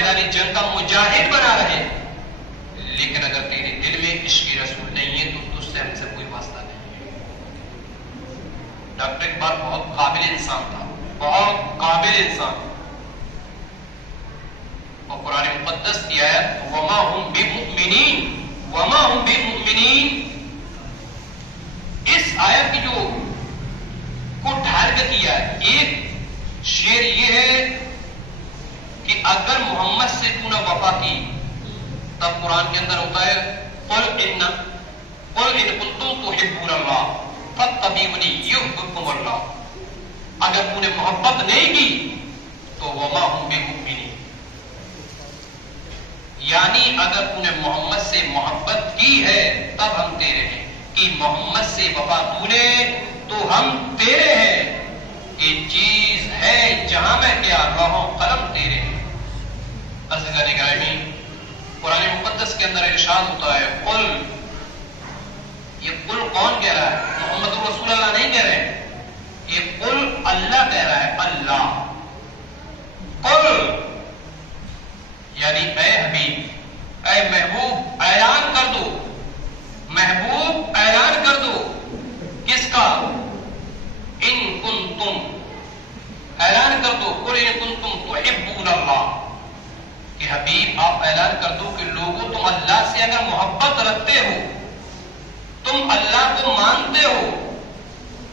میدانی جنگ کا مجاہد بنا رہے، لیکن اگر تیرے دل میں عشق رسول نہیں ہے تو تجھ سے ہم سے کوئی واسطہ نہیں ہے۔ ڈاکٹر اقبال بہت قابل انسان تھا، بہت قابل انسان، اور قرآن مقدس کی آیت وما ہم بمؤمنین، وما ہم بمؤمنین، اس آیت کی جو کو ڈھال کے کیا ہے، ایک شعر یہ ہے کہ اگر محمد سے تو نے وفا کی، تب قرآن کے اندر ہوتا ہے قل ان کنتم تحبون اللہ فاتبعونی یحببکم اللہ، اگر تو نے محبت نہیں کی تو وما ہم بمؤمنین، یعنی اگر تو نے محمد سے محبت کی ہے تب ہم تیرے ہیں، کہ محمد سے وفا تو نے تو ہم تیرے ہیں، یہ چیز ہے جہاں میں کیا لوح قلم تیرے ہیں۔ عزیزان گرامی، قرآن مقدس کے اندر ارشاد ہوتا ہے قل، یہ قل کون کہہ رہا ہے؟ محمد رسول اللہ نہیں کہہ رہے ہیں، یہ قل اللہ کہہ رہا ہے، اللہ قل، یعنی اے حبیب، اے محبوب اعلان کر دو، محبوب اعلان کر دو، کس کا؟ ان کنتم، اعلان کر دو قل ان کنتم تحبون اللہ، کہ حبیب آپ اعلان کر دو کہ لوگوں تم اللہ سے اگر محبت رکھتے ہو، تم اللہ کو مانتے ہو،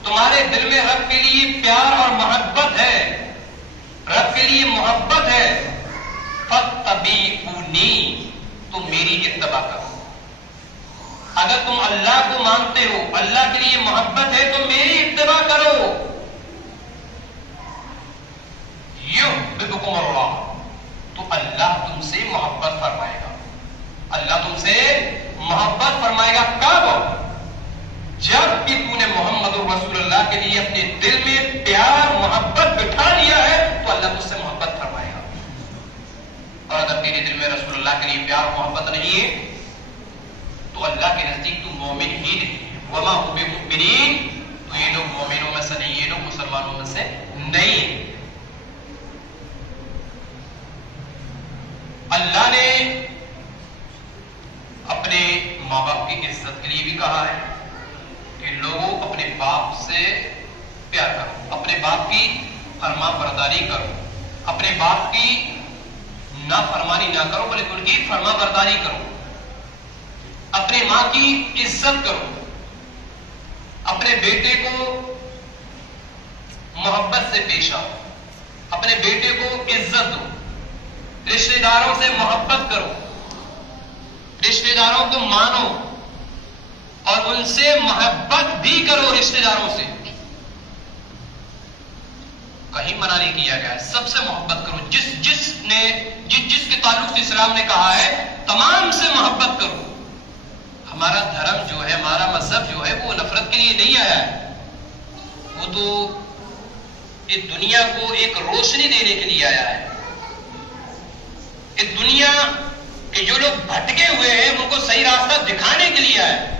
تمہارے دل میں رب کے لیے پیار اور محبت ہے، رب کے لیے محبت ہے، فاتبعونی، تم میری اتباع کرو۔ اگر تم اللہ کو مانتے ہو، اللہ کے لیے محبت ہے تو میری اتباع کرو۔ یحببکم اللہ، تو اللہ تم سے محبت فرمائے گا، اللہ تم سے محبت فرمائے گا کب؟ جب کہ تو نے محمد رسول اللہ کے لیے اپنے دل میں پیار محبت بٹھا لیا ہے تو اللہ تجھ سے محبت فرمائے گا، اور اگر تیرے دل میں رسول اللہ کے لیے پیار محبت نہیں ہے تو اللہ کے نزدیک تو مومن ہی نہیں ہے۔ وما هم بمؤمنین، تو یہ لوگ مومنوں میں سے نہیں، یہ لوگ مسلمانوں میں سے نہیں۔ اللہ نے اپنے ماں باپ کی عزت کے لیے بھی کہا ہے کہ لوگوں اپنے باپ سے پیار کرو، اپنے باپ کی فرما برداری کرو، اپنے باپ کی نافرمانی نہ کرو بلکہ ان کی فرما برداری کرو، اپنے ماں کی عزت کرو، اپنے بیٹے کو محبت سے پیش آؤ، اپنے بیٹے کو عزت دو، رشتہ داروں سے محبت کرو، رشتہ داروں کو مانو اور ان سے محبت بھی کرو، رشتہ داروں سے کہیں منع نہیں کیا گیا ہے، سب سے محبت کرو، جس کے تعلق سے اسلام نے کہا ہے تمام سے محبت کرو۔ ہمارا دھرم جو ہے، ہمارا مذہب جو ہے وہ نفرت کے لیے نہیں آیا ہے، وہ تو اس دنیا کو ایک روشنی دینے کے لیے آیا ہے، اس دنیا کے جو لوگ بھٹکے ہوئے ہیں ان کو صحیح راستہ دکھانے کے لیے آیا ہے۔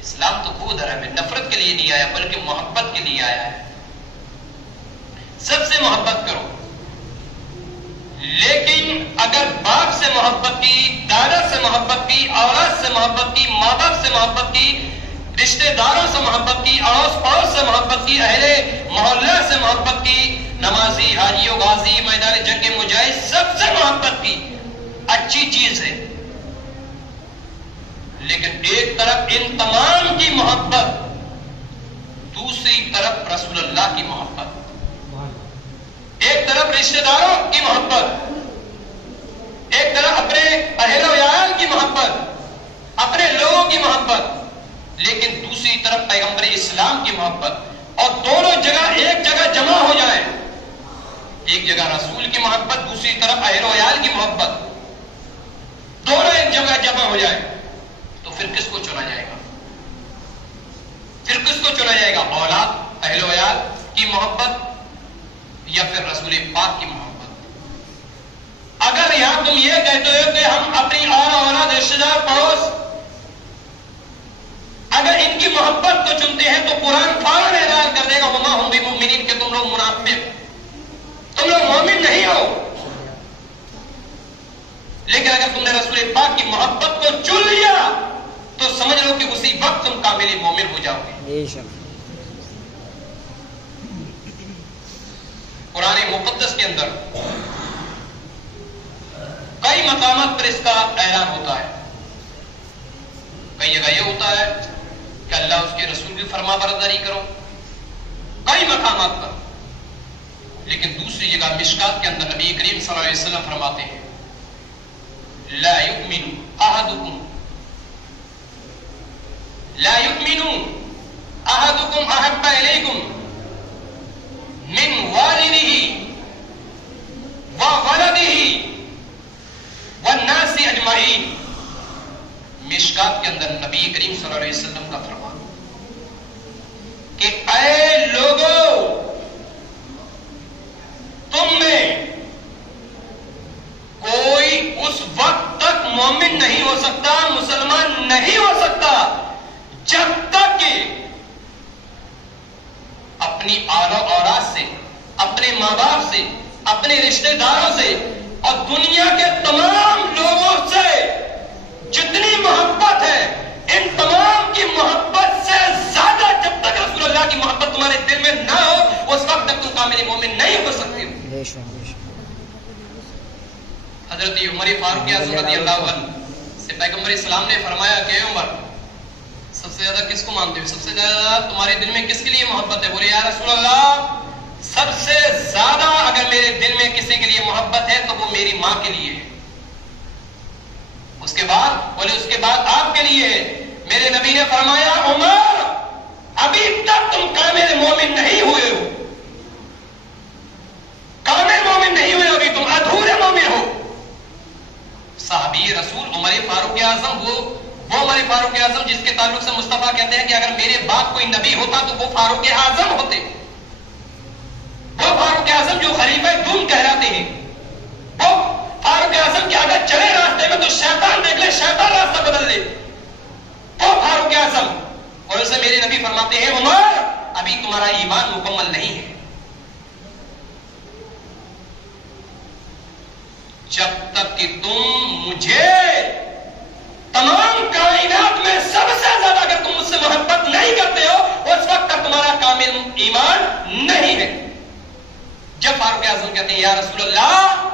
اسلام تو وہ دھرم ہے، نفرت کے لیے نہیں آیا بلکہ محبت کے لیے آیا ہے۔ سب سے محبت کرو، لیکن اگر باپ سے محبت کی، دادا سے محبت کی، اولاد سے محبت کی، ماں باپ سے محبت کی، رشتہ داروں سے محبت کی، اڑوس پڑوس سے محبت کی، اہل محلہ سے محبت کی، نمازی، حاجی و غازی، میدان جنگ کے مجاہد، سب سے محبت کی، اچھی چیز ہے، لیکن ایک طرف ان تمام کی محبت، دوسری طرف رسول اللہ کی محبت، ایک طرف رشتہ داروں کی محبت، ایک طرف اپنے اہل و عیال کی محبت، اپنے لوگوں کی محبت، لیکن دوسری طرف پیغمبر اسلام کی محبت، اور دونوں جگہ ایک جگہ جمع ہو جائے، ایک جگہ رسول کی محبت، دوسری طرف اہل و عیال کی محبت، دونوں ایک جگہ جمع ہو جائے تو پھر کس کو چنا جائے گا؟ پھر کس کو چنا جائے گا؟ اولاد، اہل و عیال کی محبت یا پھر رسول پاک کی محبت؟ اگر یہاں تم یہ کہتے ہو کہ ہم اپنی اولاد، رشتہ دار، پڑوس، اگر ان کی محبت کو چنتے ہیں تو قرآن فوراً اعلان کر دے گا وما ہم بمؤمنین کہ تم لوگ منافق، تم لوگ مومن نہیں ہو، اگر تم نے رسول پاک کی محبت کو چن لیا تو سمجھ لو کہ اسی وقت تم کامل مومن ہو جاؤ گے. قرآن مقدس کے اندر کئی مقامات پر اس کا اعلان ہوتا ہے. کئی جگہ یہ ہوتا ہے کہ اللہ اس کے رسول کی فرما برداری کرو، کئی مقامات پر. لیکن دوسری جگہ مشکات کے اندر نبی کریم صلی اللہ علیہ وسلم فرماتے ہیں لا یؤمن احدکم احب الیکم من والدہ وولدہ والناس اجمعین. مشکات کے اندر نبی کریم صلی اللہ علیہ وسلم کا فرمان کہ اے لوگوں، تم میں کوئی اس وقت تک مومن نہیں ہو سکتا، مسلمان نہیں ہو سکتا، جب تک کہ اپنی آل و اولاد سے، اپنے ماں باپ سے، اپنے رشتہ داروں سے اور دنیا کے تمام لوگوں سے جتنی محبت ہے، ان تمام کی محبت سے زیادہ جب تک رسول اللہ کی محبت تمہارے دل میں نہ ہو، اس وقت تک تم کامل مومن نہیں ہو سکتے. حضرت عمر فاروق اعظم رضی اللہ عنہ سے پیغمبر اسلام نے فرمایا کہ عمر، سب سے زیادہ کس کو مانتے ہو؟ سب سے زیادہ تمہارے دل میں کس کے لیے محبت ہے؟ بولے یا رسول اللہ، سب سے زیادہ اگر میرے دل میں کسی کے لیے محبت ہے تو وہ میری ماں کے لیے ہے. اس کے بعد آپ کے لیے ہے. میرے نبی نے فرمایا عمر، ابھی تک تم کامل مومن نہیں ہوئے ہو، کامل مومن نہیں ہوئے، ابھی تم ادھورے مومن ہو. صحابی رسول عمر فاروق اعظم، وہ عمر فاروق اعظم جس کے تعلق سے مصطفیٰ کہتے ہیں کہ اگر میرے بعد کوئی نبی ہوتا تو وہ فاروق اعظم ہوتے. وہ فاروق اعظم جو خلیفہ دوم کہلاتے ہیں، وہ فاروق اعظم کے اگر چلے راستے میں تو شیطان دیکھ لے، شیطان راستہ بدل لے، وہ فاروق اعظم. اور اسے میرے نبی فرماتے ہیں عمر، ابھی تمہارا ایمان مکمل نہیں ہے. جب تک کہ تم مجھے تمام کائنات میں سب سے زیادہ اگر تم مجھ سے محبت نہیں کرتے ہو، اس وقت تک تمہارا کامل ایمان نہیں ہے. جب فاروق اعظم کہتے ہیں یا رسول اللہ،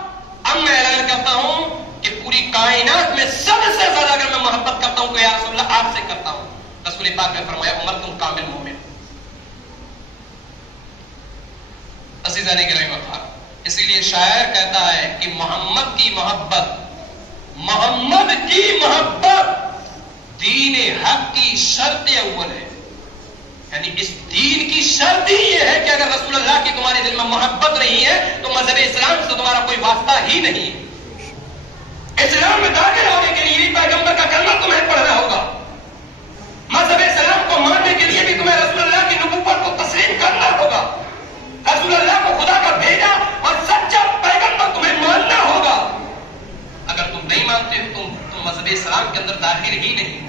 اب میں اعلان کرتا ہوں کہ پوری کائنات میں سب سے زیادہ اگر میں محبت کرتا ہوں تو یا رسول اللہ آپ سے کرتا ہوں. رسول پاک نے فرمایا عمر تم کامل مومن. عزیزان گرامی وقار، اسی لیے شاعر کہتا ہے کہ محمد کی محبت دین حق کی شرط اول ہے. یعنی اس دین کی شرط ہی یہ ہے کہ اگر رسول اللہ کی تمہارے دل میں محبت نہیں ہے تو مذہب اسلام سے تمہارا کوئی واسطہ ہی نہیں ہے. اسلام میں داخل ہونے کے لیے پیغمبر کا کلمہ تمہیں پڑھنا ہوگا. مذہب اسلام کو ماننے کے لیے بھی تمہیں رسول اللہ کی نبوت کو تسلیم کرنا ہوگا. رسول اللہ کو خدا کا بھیجا اور سچا پیغمبر تمہیں ماننا ہوگا. اگر تم نہیں مانتے ہو تم مذہب اسلام کے اندر داخل ہی نہیں.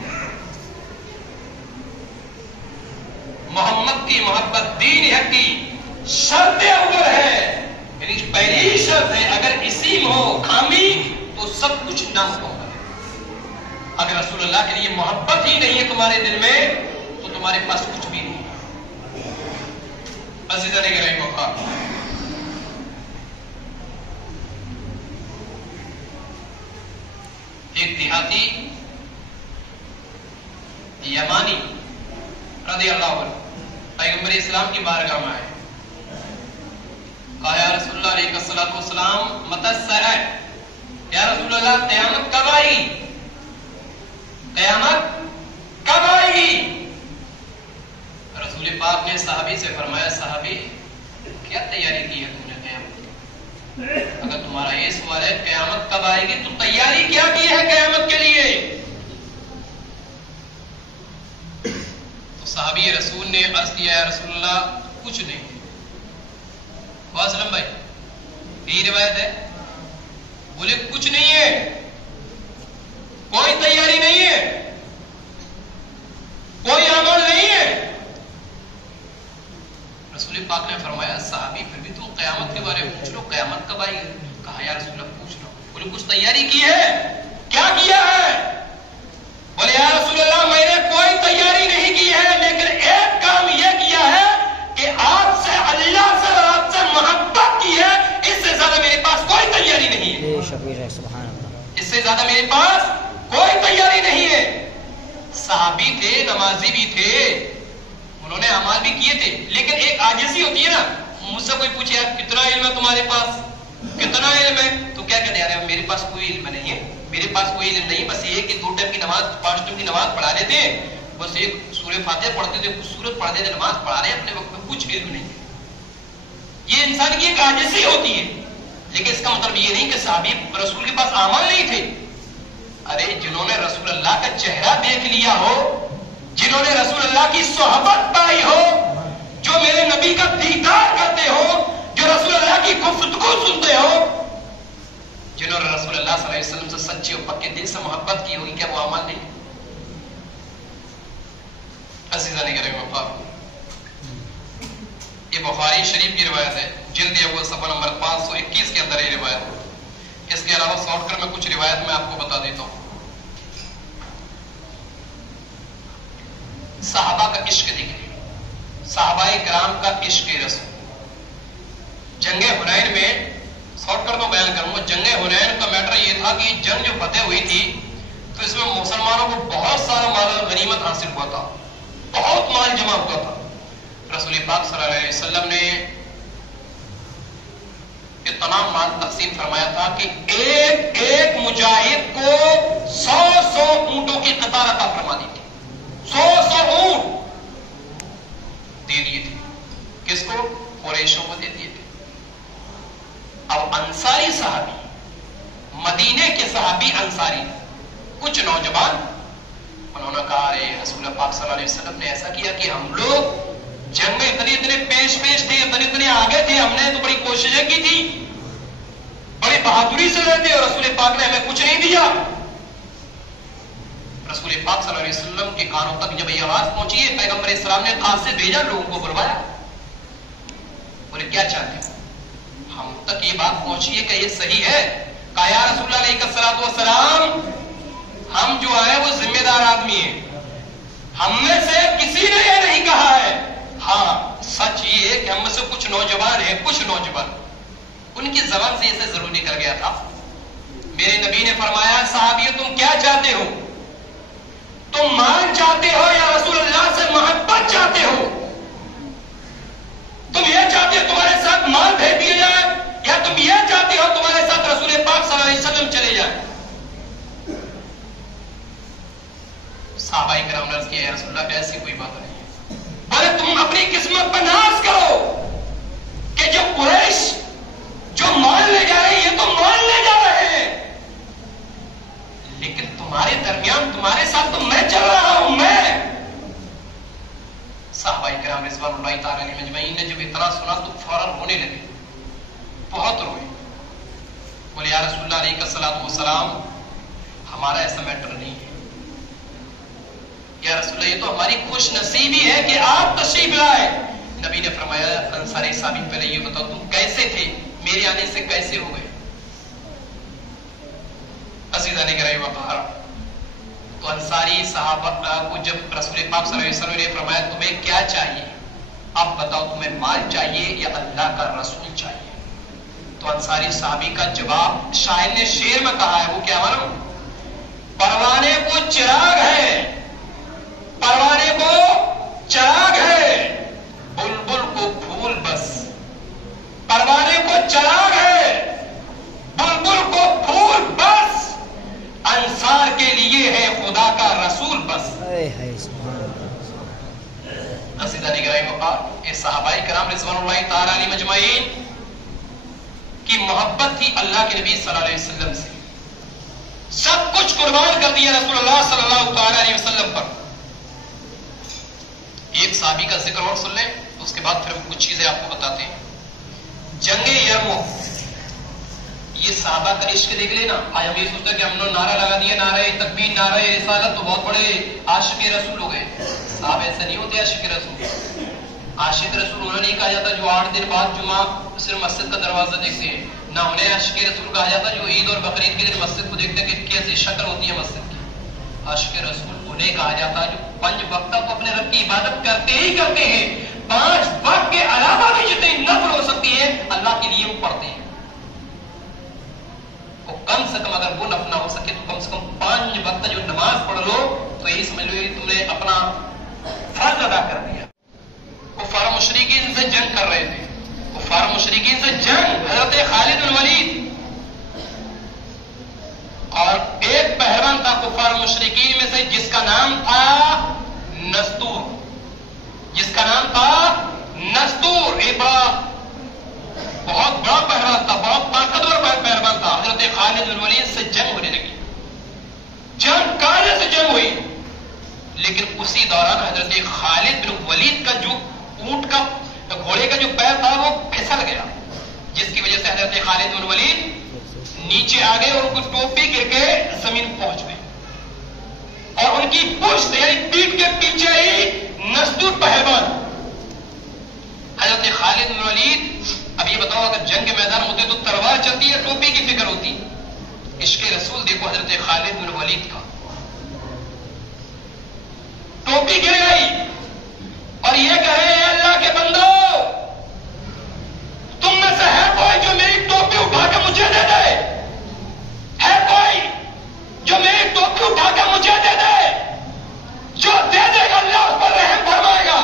محمد کی محبت دین حق کی شرط اول ہے. یعنی پہلی شرط ہے، اگر اسی میں ہو خامی تو سب کچھ نامکمل ہے. اگر رسول اللہ کے لیے محبت ہی نہیں ہے تمہارے دل میں تو تمہارے پاس کچھ بھی نہیں. عزیزان گرامی وقار، ایک دیہاتی یمانی رضی اللہ عنہ پیغمبر اسلام کی بارگاہ میں آئے. کہا یا رسول اللہ علیہ الصلوۃ والسلام متی الساعہ، یا رسول اللہ قیامت کب آئے گی؟ قیامت کب آئے گی؟ رسول پاک نے صحابی سے فرمایا صحابی کیا تیاری کی ہے تم نے قیامت کی؟ اگر تمہارا یہ سوال ہے قیامت کب آئے گی تو تیاری کیا کی ہے قیامت کے لیے؟ تو صحابی رسول نے عرض کیا یا رسول اللہ کچھ نہیں. واسلم بھائی یہی روایت ہے. بولے کچھ نہیں ہے، کوئی تیاری نہیں ہے، کوئی عمل نہیں ہے. رسول پاک نے فرمایا صحابی پھر بھی تم قیامت کے بارے میں پوچھ لو، قیامت کب آئے گی؟ کہا یا رسول اللہ پوچھ لو. بولے کچھ تیاری کی ہے؟ کیا کیا ہے؟ بولے یا رسول اللہ میں نے کوئی تیاری نہیں کی ہے، لیکن ایک کام یہ کیا ہے کہ آپ سے اللہ سے اور آپ سے محبت کی ہے، اس سے زیادہ میرے پاس کوئی تیاری نہیں ہے۔ سبحان اللہ۔ اس سے زیادہ میرے پاس کوئی تیاری نہیں ہے۔ صحابی تھے، نمازی بھی تھے، انہوں نے اعمال بھی کیے تھے، لیکن ایک عاجزی ہوتی ہے نا۔ مجھ سے کوئی پوچھے یار کتنا علم ہے تمہارے پاس، کتنا علم ہے، تو کیا کہتے ہیں میرے پاس کوئی علم نہیں ہے، میرے پاس کوئی علم نہیں، بس یہ کہ 2 ٹائم کی نماز 5 ٹائم کی نماز پڑھا دیتے ہیں، بس ایک سورہ فاتحہ پڑھتے تھے، کچھ سورت پڑھ دیتے، نماز پڑھا رہے ہیں اپنے وقت میں، کچھ علم نہیں ہے۔ یہ انسان کی ایک عاجزی ہوتی ہے، لیکن اس کا مطلب یہ نہیں کہ صحابی رسول کے پاس اعمال نہیں تھے۔ ارے جنہوں نے رسول اللہ کا چہرہ دیکھ لیا ہو، جنہوں نے رسول اللہ کی صحبت پائی ہو، جو میرے نبی کا دیدار کرتے ہو، جو رسول اللہ کی گفتگو سنتے ہو، جنہوں نے رسول اللہ صلی اللہ علیہ وسلم سے سچے اور پکے دل سے محبت کی ہوگی، کیا وہ اعمال نہیں؟ عزیزان کرام، یہ بخاری شریف کی روایت ہے، جلد اول صفحہ نمبر 521 کے اندر یہ روایت ہے۔ اس کے علاوہ شارٹ کر میں کچھ روایت میں آپ کو بتا دیتا ہوں۔ صحابہ کا عشق دیکھیں، صحابہ کرام کا عشق رسول۔ جنگ حنین میں شارٹ کر میں بیان کروں گا، جنگ حنین کا میٹر یہ تھا کہ جنگ جو فتح ہوئی تھی تو اس میں مسلمانوں کو بہت سارا مال غنیمت حاصل ہوا تھا، بہت مال جمع ہوا تھا۔ رسول پاک صلی اللہ علیہ وسلم نے اتنا مال تقسیم فرمایا تھا کہ ایک ایک مجاہد کو 100 اونٹوں کی قطار عطا فرما دی تھی، 100 اونٹ دے دیے تھے۔ کس کو؟ قریشوں کو دے دیے تھے۔ اب انصاری صحابی، مدینے کے صحابی انصاری، کچھ نوجوان، انہوں نے کہا ارے رسول پاک صلی اللہ علیہ وسلم نے ایسا کیا کہ ہم لوگ جنگ میں اتنے پیش تھے، اتنے آگے تھے، ہم نے تو بڑی کوششیں کی تھی، بڑی بہادری سے رہتے، اور رسول پاک نے ہمیں کچھ نہیں دیا۔ رسول پاک صلی اللہ علیہ وسلم کے کانوں تک جب یہ آواز پہنچی ہے، پیغمبر اسلام نے خاص سے بھیجا، لوگوں کو بلوایا، بولے کیا چاہتے ہیں؟ ہم تک یہ بات پہنچی ہے کہ یہ صحیح ہے؟ کہا یا رسول اللہ علیہ الصلوۃ والسلام، ہم جو ہیں وہ ذمہ دار آدمی ہیں، ہم میں سے کسی نے یہ نہیں کہا ہے۔ ہاں سچ یہ ہے کہ ہم میں سے کچھ نوجوان ہیں، کچھ نوجوان، ان کی زبان سے اسے ضرور نکل گیا تھا۔ میرے نبی نے فرمایا صحابیو تم کیا چاہتے ہو؟ تم مال چاہتے ہو یا رسول اللہ سے محبت چاہتے ہو؟ تم یہ چاہتے ہو تمہارے ساتھ مال بھیج دیے جائے، یا تم یہ چاہتے ہو تمہارے ساتھ رسول پاک صلی اللہ علیہ وسلم چلے جائیں؟ صحابہ کرام نے عرض کیا یا رسول اللہ ایسی کوئی بات نہیں ہے۔ بولے تم اپنی قسمت پر ناز کرو کہ جو قریش جو مال لے جا رہے ہیں، یہ تو مال لے جا رہے ہیں، لیکن تمہارے درمیان تمہارے ساتھ تو میں چل رہا ہوں۔ میں صحابہ کرام رضوان اللہ تعالی علیہم اجمعین نے جب اتنا سنا تو فوراً رونے لگے، بہت روئے، بولے یا رسول اللہ علیہ الصلوۃ والسلام ہمارا ایسا میٹر نہیں ہے، یا رسول اللہ یہ تو ہماری خوش نصیبی ہے کہ آپ تشریف لائے۔ نبی نے فرمایا انصاری صحابی پہلے یہ بتاؤ تم کیسے تھے، میرے آنے سے کیسے ہو گئے؟ عزیزان گرامی وقار، تو انصاری صحابہ کو جب رسول پاک صلی اللہ علیہ وسلم نے فرمایا تمہیں کیا چاہیے، اب بتاؤ تمہیں مال چاہیے یا اللہ کا رسول چاہیے؟ تو انصاری صحابی کا جواب شاعر نے شعر میں کہا ہے، وہ کیا معلوم؟ پروانے کو چراغ ہے، پروانے کو چراغ ہے، بلبل کو پھول بس، پروانے کو چراغ ہے، بلبل کو پھول بس، انصار کے لیے ہے خدا کا رسول بس۔ عزیزان گرامی وقار، یہ صحابہ کرام رضوان اللہ تعالی علیہم اجمعین کی محبت تھی اللہ کے نبی صلی اللہ علیہ وسلم سے، سب کچھ قربان کر دیا رسول اللہ صلی اللہ تعالی علیہ وسلم پر۔ ایک صحابی کا ذکر اور سن لیں، اس کے بعد پھر ہم کچھ چیزیں آپ کو بتاتے ہیں۔ جنگ یرموک، یہ صحابہ کا عشق دیکھ لینا۔ آج ہم یہ سوچتے ہیں کہ ہم نے نعرہ لگا دیا، نعرہ تکبیر، نعرہ رسالت، تو بہت بڑے عاشق رسول ہو گئے۔ صاحب ایسا نہیں ہوتے عاشق رسول، عاشق رسول انہیں نہیں کہا جاتا جو 8 دن بعد جمعہ صرف مسجد کا دروازہ دیکھتے ہیں، نہ انہیں عاشق رسول کہا جاتا جو عید اور بقرعید کے دن مسجد کو دیکھتے ہیں کہ کیسی شکل ہوتی ہے مسجد کی۔ عاشق رسول انہیں کہا جاتا جو 5 وقت تک اپنے رب کی عبادت کرتے ہی کرتے ہیں، 5 وقت کے علاوہ بھی جتنی نفل ہو سکتی ہے اللہ کے لیے وہ پڑھتے ہیں۔ وہ کم سے کم اگر وہ نفل نہ ہو سکے تو کم سے کم 5 وقت جو نماز پڑھ لو تو یہی سمجھ لو تم نے اپنا فرض ادا کر دیا۔ کفار مشرکین سے جنگ کر رہے تھے، کفار مشرکین سے جنگ، حضرت خالد بن ولید اور ایک پہلوان تھا کفار مشرکین میں سے جس کا نام تھا نستور، جس کا نام تھا نستور، ایک بہت بڑا پہلوان تھا، بہت طاقتور پہلوان تھا۔ حضرت خالد بن ولید سے جنگ ہونے لگی، جنگ کالے سے جنگ ہوئی، لیکن اسی دوران حضرت خالد بن ولید کا جو اونٹ کا گھوڑے کا جو پیر تھا وہ پھسل گیا، جس کی وجہ سے حضرت خالد بن ولید نیچے آ گئے اور ان کو ٹوپی گر کے زمین پہنچ گئی، اور ان کی پشت یعنی پیٹھ کے پیچھے ہی نستور پہلوان حضرت خالد بن ولید۔ اب یہ بتاؤ اگر جنگ کے میدان ہوتے تو تلوار چلتی ہے ٹوپی کی فکر ہوتی؟ عشق رسول دیکھو حضرت خالد بن ولید کا، ٹوپی گر گئی اور یہ کہہ رہے ہیں اللہ کے بندو تم میں سے ہے کوئی جو میری ٹوپی اٹھا کے مجھے دے دے، ہے کوئی جو میری ٹوپی اٹھا کے مجھے دے دے، جو دے دے گا اللہ اس پر رحم فرمائے گا۔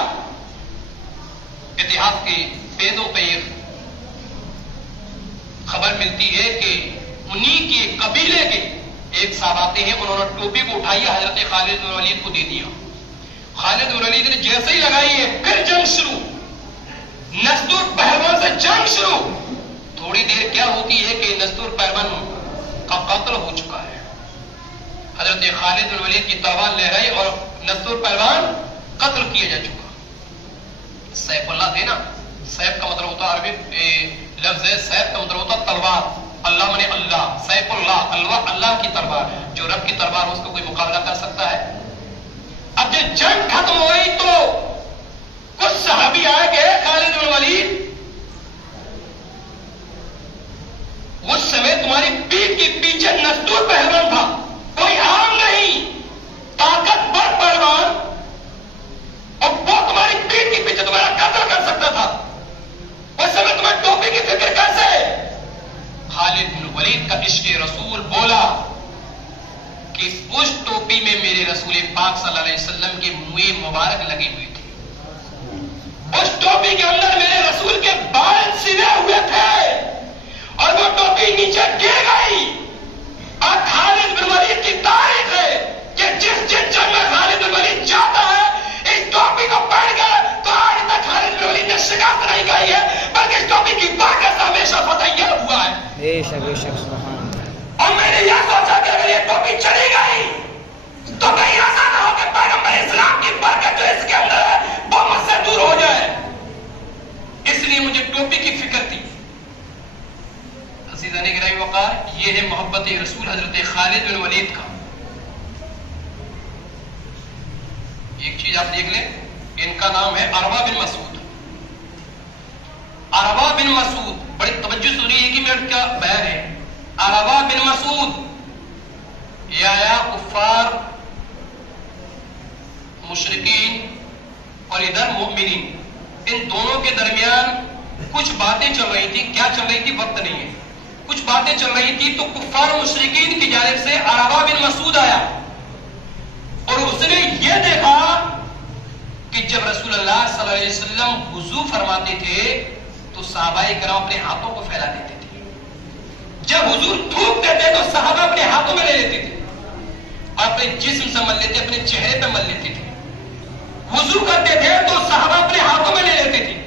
اتہاس کے پیدوں پہ خبر ملتی ہے کہ انہی کے قبیلے کے ایک صاحب آتے ہیں، انہوں نے ٹوپی کو اٹھائی حضرت خالد بن ولید کو دے دیا۔ خالد بن ولید نے جیسے ہی لگائی ہے پھر جنگ شروع، نستور پہلوان سے جنگ شروع۔ تھوڑی دیر کیا ہوتی ہے کہ نستور پہلوان کا قتل ہو چکا ہے، حضرت خالد بن ولید کی تلوار لہرائی اور نستور پہلوان قتل کیا جا چکا۔ سیف اللہ تھے نا، سیف کا مطلب ہوتا عربی لفظ ہے، سیف کا مطلب ہوتا تلوار، اللہ منے اللہ، سیف اللہ، اللہ کی تلوار، جو رب کی تلوار اس کا کوئی مقابلہ کر سکتا ہے؟ اب جب جنگ ختم ہو گئی تو کچھ صحابی آئے گئے خالد بن ولید، اس سمے تمہاری پیٹھ کے پیچھے نستور پہلوان تھا، کوئی عام نہیں، طاقتور پہلوان، اور وہ تمہاری پیٹھ کے پیچھے تمہارا قتل کر سکتا تھا، اس سمے تمہیں ٹوپی کی فکر کیسے؟ خالد بن ولید کا عشق رسول بولا کہ اس ٹوپی میں میرے رسول پاک صلی اللہ علیہ وسلم کے منہ مبارک لگی ہوئی تھی، اس ٹوپی کے اندر میرے رسول کے بال سلے ہوئے تھے، اور وہ ٹوپی نیچے گر گئی۔ اور خالد بن ولید کی تاریخ ہے کہ جس جنگ میں خالد بن ولید جاتا ہے اس ٹوپی کو پہن کر تو آج تک خالد بن ولید نے شکست نہیں کھائی ہے، بلکہ اس ٹوپی کی طاقت سے ہمیشہ فتح یہ ہوا ہے۔ بے شک سبحان اللہ۔ اور میں نے یہ سوچا کہ اگر یہ ٹوپی چلی گئی تو کہیں ایسا نہ ہو کہ پیغمبر اسلام کی برکت جو اس کے اندر ہے وہ مجھ سے دور ہو جائے، اس لیے مجھے ٹوپی کی فکر تھی۔ عزیزان گرامی وقار، یہ ہے محبت رسول حضرت خالد بن ولید کا۔ ایک چیز آپ دیکھ لیں، ان کا نام ہے عروہ بن مسعود۔ عروہ بن مسعود، بڑی توجہ سنیے، ایک ہی منٹ کا بیان ہے۔ عروہ بن مسعود یا کفار مشرکین اور ادھر مومنین، ان دونوں کے درمیان کچھ باتیں چل رہی تھی۔ کیا چل رہی تھی؟ وقت نہیں ہے، کچھ باتیں چل رہی تھی تو کفار مشرکین کی جانب سے عروہ بن مسعود آیا اور اس نے یہ دیکھا کہ جب رسول اللہ صلی اللہ علیہ وسلم وضو فرماتے تھے تو صحابہ کرام اپنے ہاتھوں کو پھیلا دیتے تھے، جب حضور تھوکتے تھے تو صحابہ اپنے ہاتھوں میں لے لیتے تھے، اپنے جسم سے مل لیتے، اپنے چہرے پہ مل لیتے تھے۔ وضو کرتے تھے تو صحابہ اپنے ہاتھوں میں لے لیتے تھے،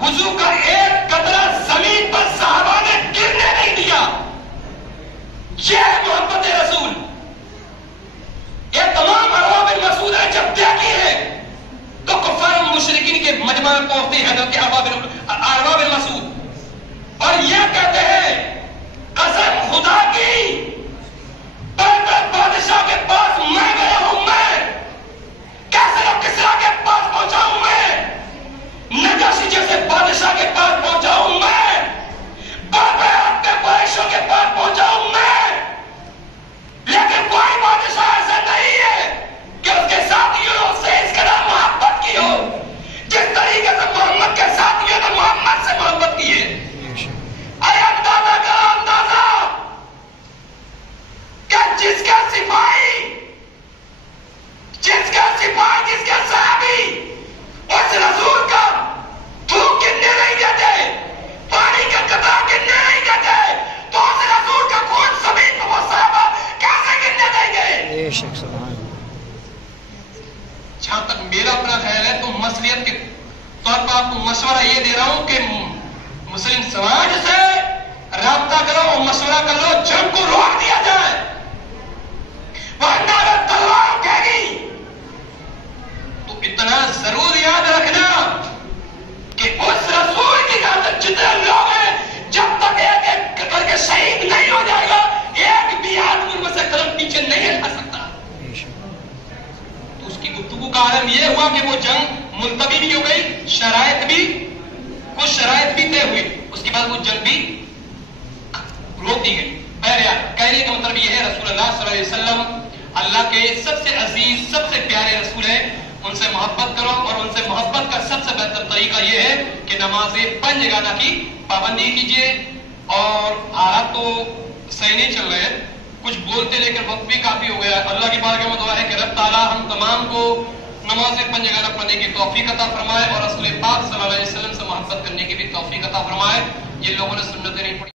وضو کا ایک قطرہ زمین پر صحابہ نے گرنے نہیں دیا۔ یہ ہے محبت رسول۔ یہ تمام عروہ بن مسعود نے جب دیکھی ہے تو کفار مشرکین کے مجمع میں پہنچتے ہیں حضرت عروہ بن مسعود اور یہ کہتے ہیں قسم خدا کی بادشاہ کے پاس میں گیا ہوں، میں کیسے کسرا کے پاس پہنچا ہوں، میں ہوا کہ وہ جنگ ملتوی بھی ہو گئی، کچھ شرائط بھی طے ہوئی، اس کے بعد وہ جنگ بھی روک دی گئی۔ بہرحال کہنے کا مطلب یہ ہے رسول اللہ صلی اللہ علیہ وسلم اللہ کے سب سے عزیز، سب سے پیارے رسول ہیں، ان سے محبت کرو، اور ان سے محبت کا سب سے بہتر طریقہ یہ ہے کہ نماز پنجگانہ کی پابندی کیجیے۔ اور حالات تو صحیح نہیں چل رہے، کچھ بولتے لیکن وقت بھی کافی ہو گیا۔ اللہ کی بارگاہ میں دعا ہے کہ رب تعالیٰ ہم تمام کو نماز پنجگانہ پڑھنے کی توفیق عطا فرمائے، اور رسول پاک صلی اللہ علیہ وسلم سے محبت کرنے کی بھی توفیق عطا فرمائے۔ جن لوگوں نے سنتیں نہیں پڑھی